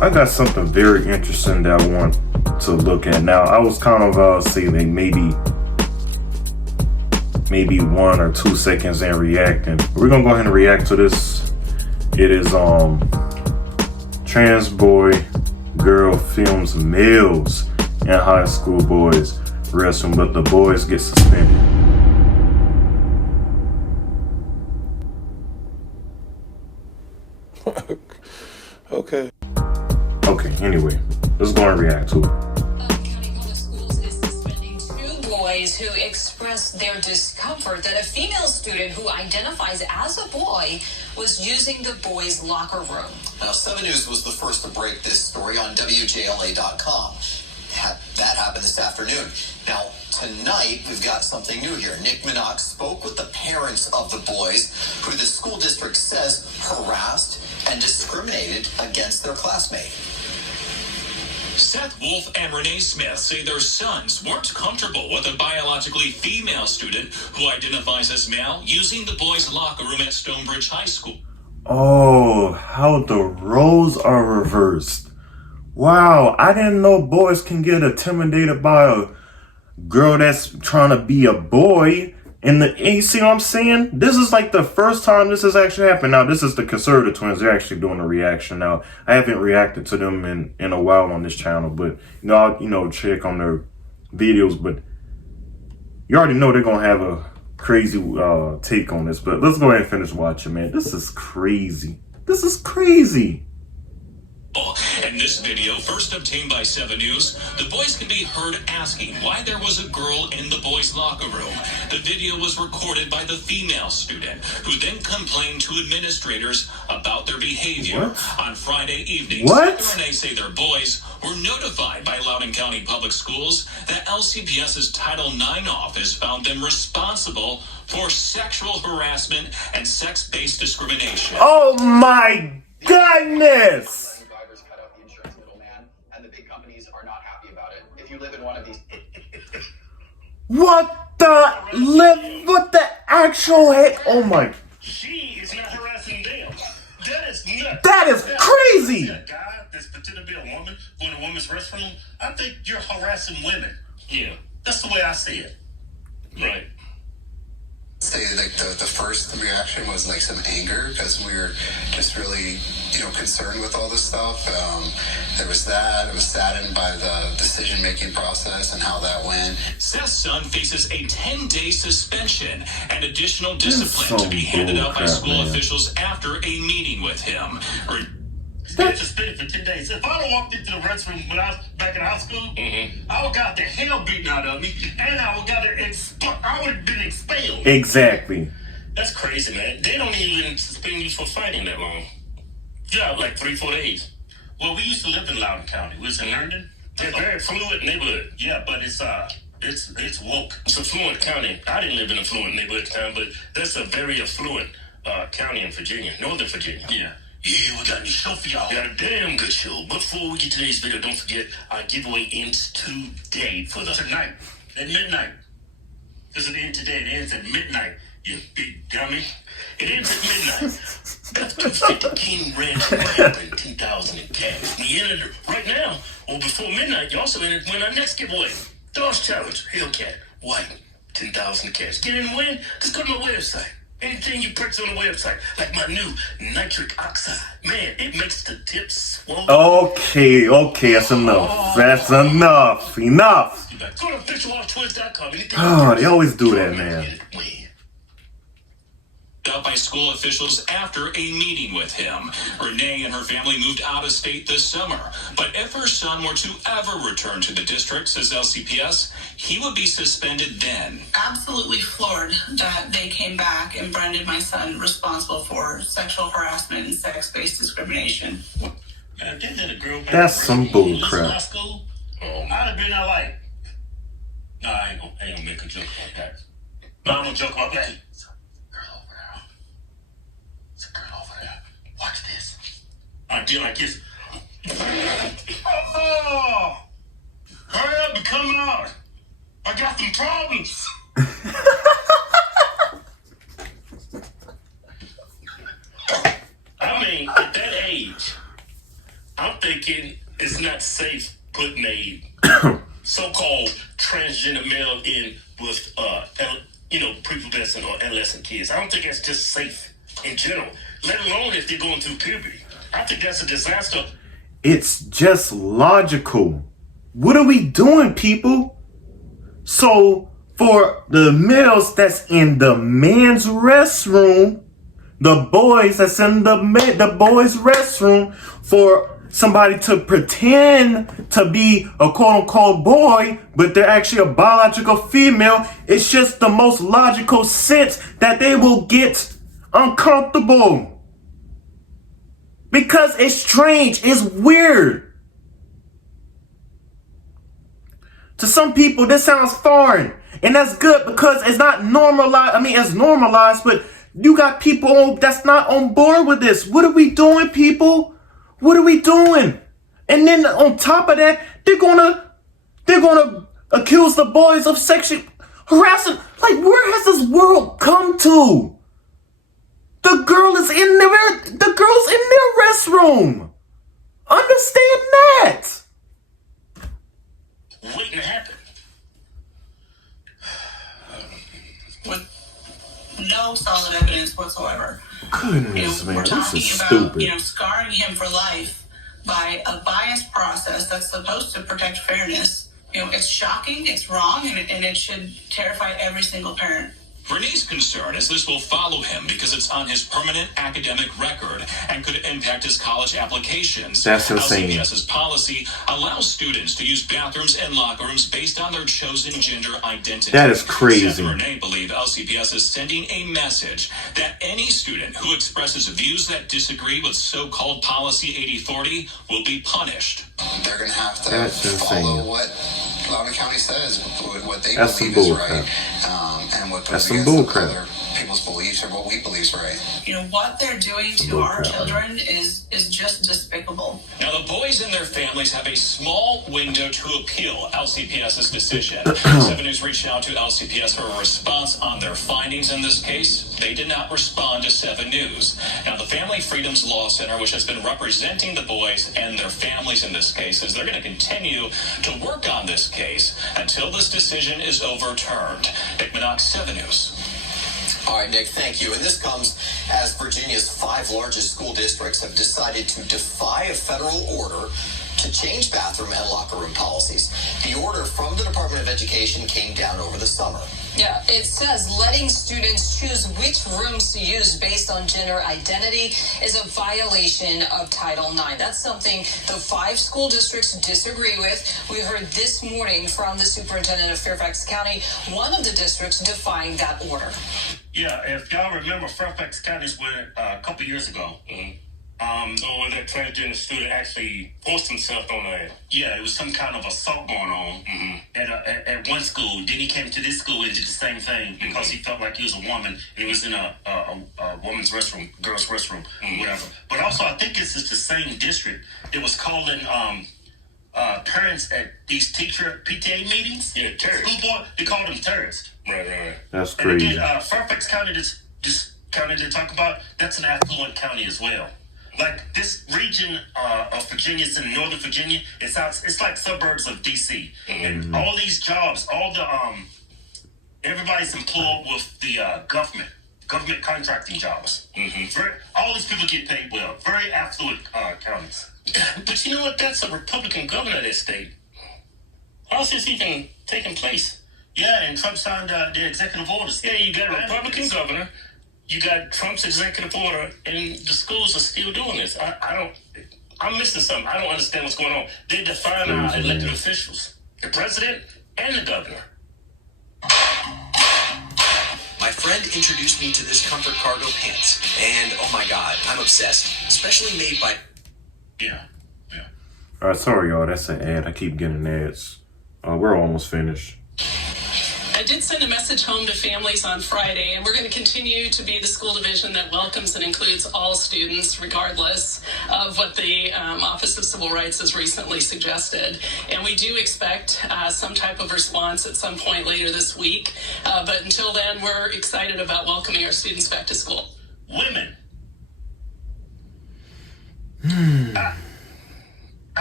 I got something very interesting that I want to look at. Now, I was kind of saying maybe 1 or 2 seconds in reacting. We're gonna go ahead and react to this. It is trans boy girl films males and high school boys wrestling, but the boys get suspended. Okay. Okay, anyway, let's go and react to it. County Public Schools is suspending 2 boys who expressed their discomfort that a female student who identifies as a boy was using the boys' locker room. Now, 7 News was the first to break this story on WJLA.com. That happened this afternoon. Now, tonight, we've got something new here. Nick Minock spoke with the parents of the boys who the school district says harassed and discriminated against their classmate. Seth Wolf and Renee Smith say their sons weren't comfortable with a biologically female student who identifies as male using the boys' locker room at Stonebridge High School. Oh, how the roles are reversed. Wow, I didn't know boys can get intimidated by a girl that's trying to be a boy. And you see what I'm saying? This is like the first time this has actually happened. Now, this is the Conservative Twins. They're actually doing a reaction. Now, I haven't reacted to them in a while on this channel, but I'll check on their videos. But you already know they're gonna have a crazy take on this. But let's go ahead and finish watching, man. This is crazy. This is crazy. In this video, first obtained by 7 News, the boys can be heard asking why there was a girl in the boys' locker room. The video was recorded by the female student, who then complained to administrators about their behavior. What? On Friday evening, What? Seth and Renee say their boys were notified by Loudoun County Public Schools that LCPS's Title IX office found them responsible for sexual harassment and sex-based discrimination. Oh my goodness! You live in one of these. What the actual heck? Oh my. She is not harassing them. That is nuts. That is crazy. A guy that's pretending to be a woman going to a woman's restroom. I think you're harassing women. Yeah. That's the way I see it. Right. Say like the first reaction was like some anger because we were just really concerned with all this stuff. There was that. It was saddened by the decision-making process and how that went. Seth's son faces a 10-day suspension and additional discipline to be handed out by school officials after a meeting with him. Been suspended for 10 days. If I'd have walked into the restroom when I was back in high school, I would have got the hell beaten out of me, and I would have been expelled. Exactly. That's crazy, man. They don't even suspend you for fighting that long. Yeah, like 3-4 days. Well, we used to live in Loudoun County. We was in Herndon. It's a very fluid neighborhood. Yeah, but it's woke. It's a fluent county. I didn't live in a fluent neighborhood town, but that's a very affluent county in Virginia, Northern Virginia. Yeah. Yeah, we got a new show for y'all. We got a damn good show. Before we get to today's video, don't forget our giveaway ends today for tonight at midnight. Doesn't end today. It ends at midnight. You big dummy. It ends at midnight. That's 250 King Ranch and 10,000 in cash. We entered right now, or before midnight. You also entered win our next giveaway. Dodge Challenge, Hellcat, white, 10,000 cash. Get in and win? Just go to my website. Anything you purchase on the website, like my new nitric oxide, man, it makes the tips swell. Okay, that's enough. That's enough. Enough. Go to officialoftwins.com. Oh, they always do that, man. Out by school officials after a meeting with him. Renee and her family moved out of state this summer, but if her son were to ever return to the district, says LCPS, he would be suspended then. Absolutely floored that they came back and branded my son responsible for sexual harassment and sex-based discrimination. That's some bull crap. I'd have been like, nah, I ain't gonna make a joke about that. No, I'm gonna joke about that. Watch this. I do like this. Oh! Hurry up and come out. I got some problems. I mean, at that age, I'm thinking it's not safe putting a so-called transgender male in with prepubescent or adolescent kids. I don't think that's just safe in general, let alone if they're going through puberty. I think that's a disaster. It's just logical. What are we doing, people? So for the males that's in the men's restroom, the boys that's in the boys' restroom, for somebody to pretend to be a quote-unquote boy, but they're actually a biological female, it's just the most logical sense that they will get uncomfortable. Because it's strange, it's weird. To some people, this sounds foreign. And that's good because it's not normalized. I mean, it's normalized, but you got people that's not on board with this. What are we doing, people? What are we doing? And then on top of that, they're gonna accuse the boys of sexual harassment. Like, where has this world come to? The girl's in their restroom. Understand that. Waiting to happen. With no solid evidence whatsoever. Goodness, man, we're this talking is about, stupid. scarring him for life by a biased process that's supposed to protect fairness. It's shocking, it's wrong, and it should terrify every single parent. Renee's concern is this will follow him because it's on his permanent academic record and could impact his college applications. That's insane. LCPS's policy allows students to use bathrooms and locker rooms based on their chosen gender identity. That is crazy. Seth and Renee believe LCPS is sending a message that any student who expresses views that disagree with so-called Policy 8040 will be punished. They're going to have to follow what Loudoun County says, what they That's believe some is bullcrap. right, and what That's goes some against bullcrap. other people's beliefs or what we believe is right. What they're doing to our children is just despicable. Now, the boys and their families have a small window to appeal LCPS's decision. 7 News reached out to LCPS for a response on their findings in this case. They did not respond to 7 News. Now, the Family Freedoms Law Center, which has been representing the boys and their families in this case, is they're going to continue to work on this case until this decision is overturned. Nick Minock, 7 News. All right, Nick, thank you. And this comes as Virginia's 5 largest school districts have decided to defy a federal order to change bathroom and locker room policies. The order from the Department of Education came down over the summer. Yeah, it says letting students choose which rooms to use based on gender identity is a violation of Title IX. That's something the 5 school districts disagree with. We heard this morning from the superintendent of Fairfax County, one of the districts defying that order. Yeah, if y'all remember, Fairfax County's went a couple years ago. Where that transgender student actually forced himself on it was some kind of assault going on at one school. Then he came to this school and did the same thing because he felt like he was a woman. He was in a woman's restroom, girl's restroom, whatever. But also, I think it's the same district that was calling parents at these teacher PTA meetings. Yeah, terrorists. School board, they called them terrorists. Right. That's crazy. And again, Fairfax County, this county they talk about, that's an affluent county as well. Like this region of Virginia, it's in Northern Virginia. It's like suburbs of DC, and all these jobs, all the everybody's employed with the government contracting jobs. All these people get paid well. Very affluent counties. But you know what? That's a Republican governor of that state. How's this even taking place? Yeah, and Trump signed the executive orders. Yeah, you got a Republican governor. You got Trump's executive order, and the schools are still doing this. I'm missing something. I don't understand what's going on. They define our elected officials, the president and the governor. My friend introduced me to this comfort cargo pants, and oh my god, I'm obsessed. Especially made by... Yeah. All right, sorry, y'all. That's an ad. I keep getting ads. We're almost finished. I did send a message home to families on Friday, and we're going to continue to be the school division that welcomes and includes all students, regardless of what the Office of Civil Rights has recently suggested. And we do expect some type of response at some point later this week. But until then, we're excited about welcoming our students back to school. Women.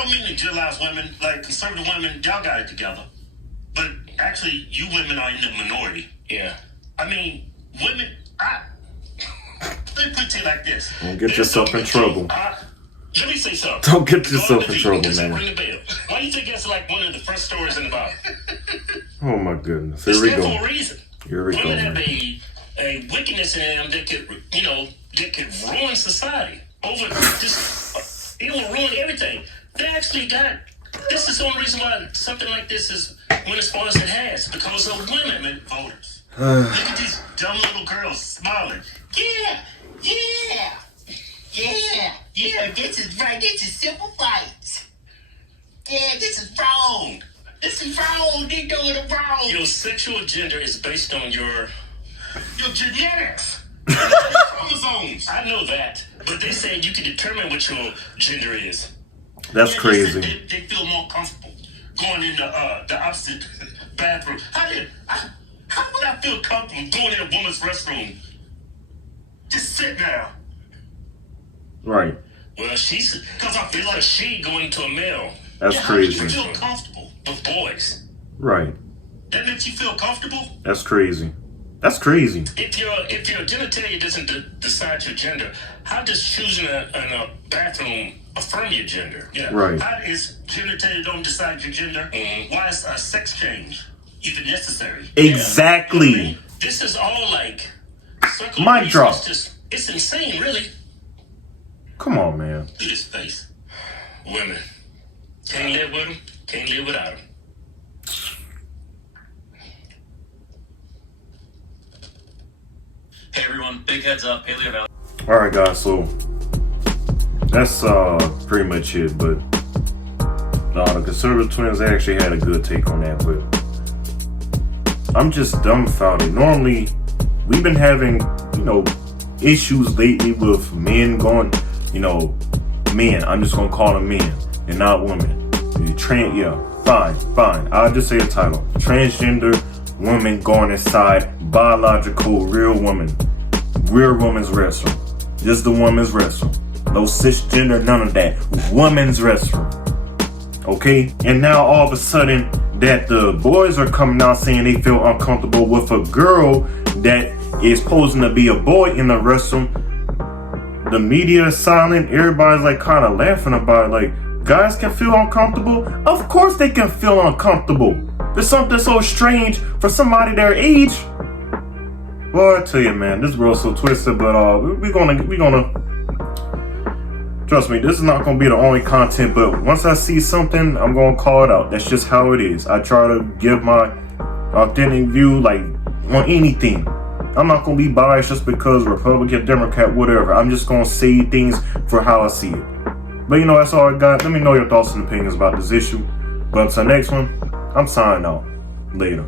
don't mean to generalize women. Like conservative women, y'all got it together. But actually, you women are in the minority. Yeah. I mean, women, let me put it to you like this. Don't get yourself in trouble. Let me say something. Don't get yourself in trouble, man. Ring the bell. Why do you think that's like one of the first stories in the Bible? Oh my goodness. Here we go. For a reason. Here we go. Women have a wickedness in them that could, that could ruin society. Over just, it will ruin everything. They actually got. This is the only reason why something like this is went as far as it has, because of women voters. Look at these dumb little girls smiling. Yeah. This is right. This is civil rights. Yeah, this is wrong. This is wrong. They doing it wrong. Your sexual gender is based on your genetics. Chromosomes. I know that, but they say you can determine what your gender is. That's crazy. They feel more comfortable going in the opposite bathroom. How would I feel comfortable going in a woman's restroom? Just sit down. Right. Well, because I feel like she going into a male. That's crazy. How did you feel comfortable with boys? Right. That makes you feel comfortable? That's crazy. That's crazy. If your genitalia doesn't decide your gender, how does choosing a bathroom affirm your gender? Yeah. Right. How is genitalia don't decide your gender? Why is a sex change even necessary? Exactly. Yeah. You know what I mean? This is all like mic drop. It's insane, really. Come on, man. Look at his face. Women. Can't live with them. Can't live without them. Hey everyone, big heads up, Paleo Valley. Alright guys, so that's pretty much it, but the conservative twins, they actually had a good take on that, but I'm just dumbfounded. Normally, we've been having, issues lately with men going, men, I'm just gonna call them men and not women. Fine, I'll just say a title. Transgender women going inside biological real women's restroom. Just the woman's restroom. No cisgender, none of that. Woman's restroom. Okay? And now all of a sudden that the boys are coming out saying they feel uncomfortable with a girl that is posing to be a boy in the restroom. The media is silent. Everybody's like kind of laughing about it. Like, guys can feel uncomfortable? Of course they can feel uncomfortable. There's something so strange for somebody their age. Well, I tell you, man, this world's so twisted, but we're gonna trust me, this is not gonna be the only content, but once I see something, I'm gonna call it out. That's just how it is. I try to give my authentic view, like, on anything. I'm not gonna be biased just because Republican, Democrat, whatever. I'm just gonna say things for how I see it. But that's all I got. Let me know your thoughts and opinions about this issue. But until next one, I'm signing out. Later.